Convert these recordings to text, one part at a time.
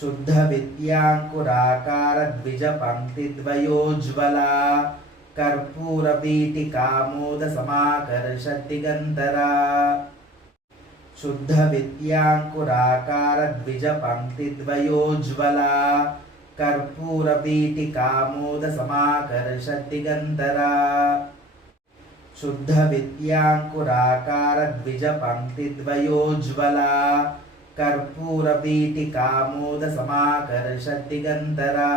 शुद्धविद्याङ्कुराकारद्विजपङ्क्तिद्वयोज्ज्वला कर्पूरवीटिकामोदसमाकर्षद्दिगन्तरा शुद्धविद्याङ्कुराकारद्विजपङ्क्तिद्वयोज्ज्वला कर्पूरवीटिकामोदसमाकर्षद्दिगन्तरा शुद्धविद्याङ्कुराकारद्विजपङ्क्तिद्वयोज्ज्वला कर्पूरवीटिकामोदसमाकर्षद्दिगन्तरा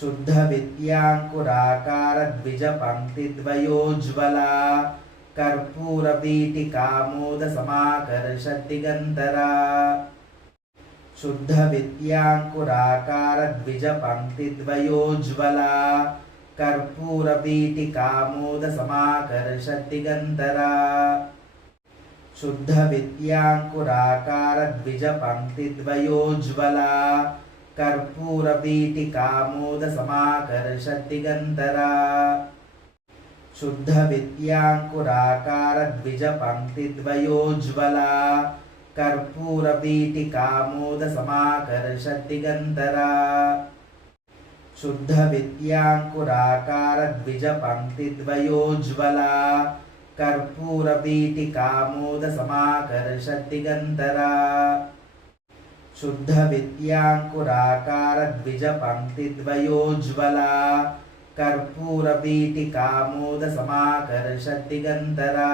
शुद्धविद्याङ्कुराकारद्विजपङ्क्तिद्वयोज्ज्वला कर्पूरवीटिकामोदसमाकर्षद्दिगन्तरा शुद्धविद्याङ्कुराकारद्विजपङ्क्तिद्वयोज्ज्वला कर्पूरवीटिकामोदसमाकर्षद्दिगन्तरा शुद्धविद्याङ्कुराकारद्विजपङ्क्तिद्वयोज्ज्वला कर्पूरवीटिकामोदसमाकर्षद्दिगन्तरा शुद्धविद्याङ्कुराकारद्विजपङ्क्तिद्वयोज्ज्वला कर्पूरवीटिकामोदसमाकर्षद्दिगन्तरा शुद्धविद्याङ्कुराकारद्विजपङ्क्तिद्वयोज्ज्वला कर्पूरवीटिकामोदसमाकर्षद्दिगन्तरा शुद्धविद्याङ्कुराकारद्विजपङ्क्तिद्वयोज्ज्वला कर्पूरवीटिकामोदसमाकर्षद्दिगन्तरा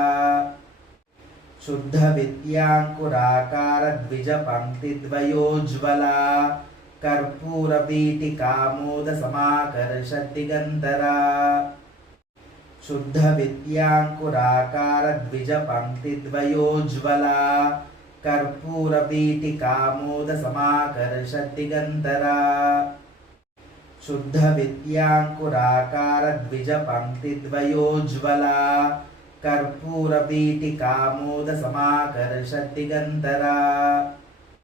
शुद्धविद्याङ्कुराकारद्विजपङ्क्तिद्वयोज्ज्वला कर्पूरवीटिकामोदसमाकर्षद्दिगन्तरा शुद्धविद्याङ्कुराकारद्विजपङ्क्तिद्वयोज्ज्वला कर्पूरवीटिकामोदसमाकर्षद्दिगन्तरा शुद्धविद्याङ्कुराकारद्विजपङ्क्तिद्वयोज्ज्वला कर्पूरवीटिकामोदसमाकर्षद्दिगन्तरा